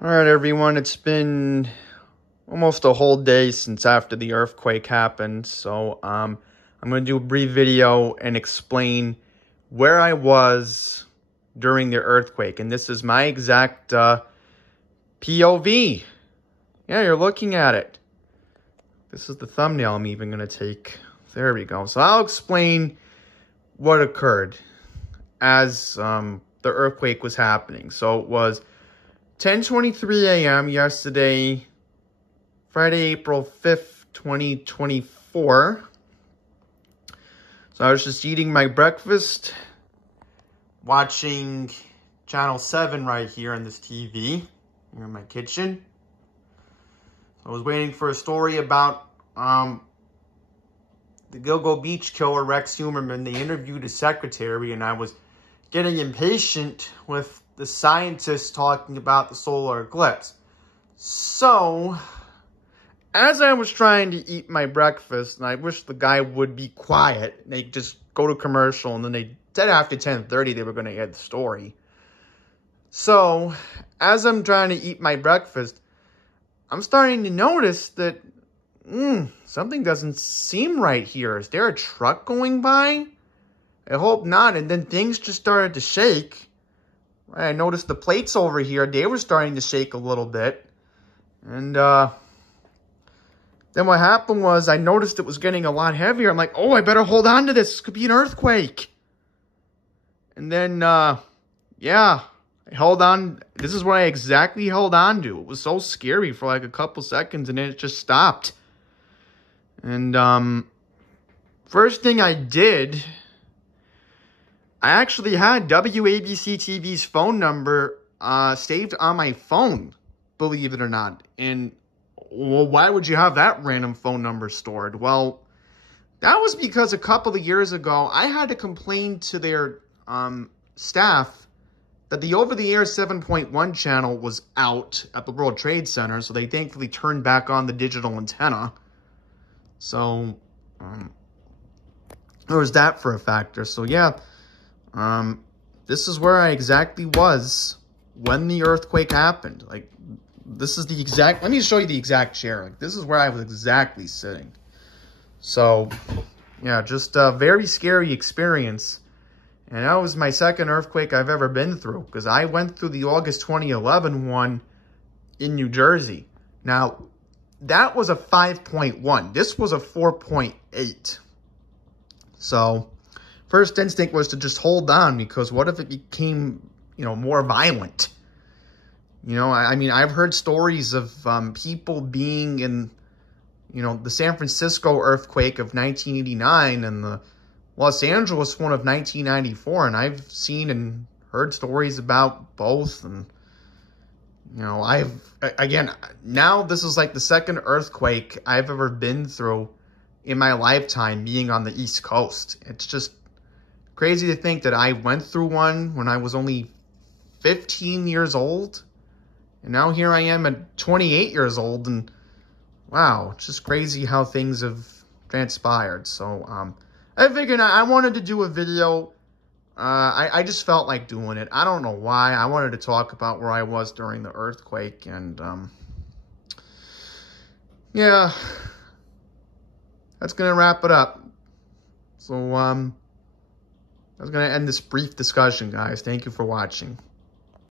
All right, everyone, it's been almost a whole day since after the earthquake happened, so I'm going to do a brief video and explain where I was during the earthquake, and this is my exact POV. Yeah, you're looking at it. This is the thumbnail I'm even going to take. There we go. So I'll explain what occurred as the earthquake was happening. So it was 10:23 a.m. yesterday, Friday, April 5th, 2024. So I was just eating my breakfast, watching Channel 7 right here on this TV, here in my kitchen. I was waiting for a story about the Gilgo Beach killer, Rex Heuermann. They interviewed his secretary, and I was getting impatient with the scientists talking about the solar eclipse. So, as I was trying to eat my breakfast, and I wish the guy would be quiet, they just go to commercial, and then they said after 10:30 they were going to add the story. So, as I'm trying to eat my breakfast, I'm starting to notice that something doesn't seem right here. Is there a truck going by? I hope not. And then things just started to shake. I noticed the plates over here, they were starting to shake a little bit. And then what happened was I noticed it was getting a lot heavier. I'm like, oh, I better hold on to this. This could be an earthquake. And then, yeah, I held on. This is what I exactly held on to. It was so scary for like a couple seconds, and then it just stopped. And first thing I did, I actually had WABC TV's phone number saved on my phone, believe it or not. And well, why would you have that random phone number stored? Well, that was because a couple of years ago, I had to complain to their staff that the over-the-air 7.1 channel was out at the World Trade Center, so they thankfully turned back on the digital antenna. So, there was that for a factor. So, yeah. This is where I exactly was when the earthquake happened. Like, this is the exact, let me show you the exact chair. Like, this is where I was exactly sitting. So, yeah, just a very scary experience. And that was my second earthquake I've ever been through, because I went through the August 2011 one in New Jersey. Now, that was a 5.1. This was a 4.8. So, first instinct was to just hold on, because what if it became, more violent? I mean, I've heard stories of people being in, the San Francisco earthquake of 1989 and the Los Angeles one of 1994, and I've seen and heard stories about both. And, again, now this is like the second earthquake I've ever been through in my lifetime being on the East Coast. It's just crazy to think that I went through one when I was only 15 years old. And now here I am at 28 years old. And wow, it's just crazy how things have transpired. So I figured I wanted to do a video. I just felt like doing it. I don't know why. I wanted to talk about where I was during the earthquake. And yeah, that's going to wrap it up. So I was going to end this brief discussion, guys. Thank you for watching.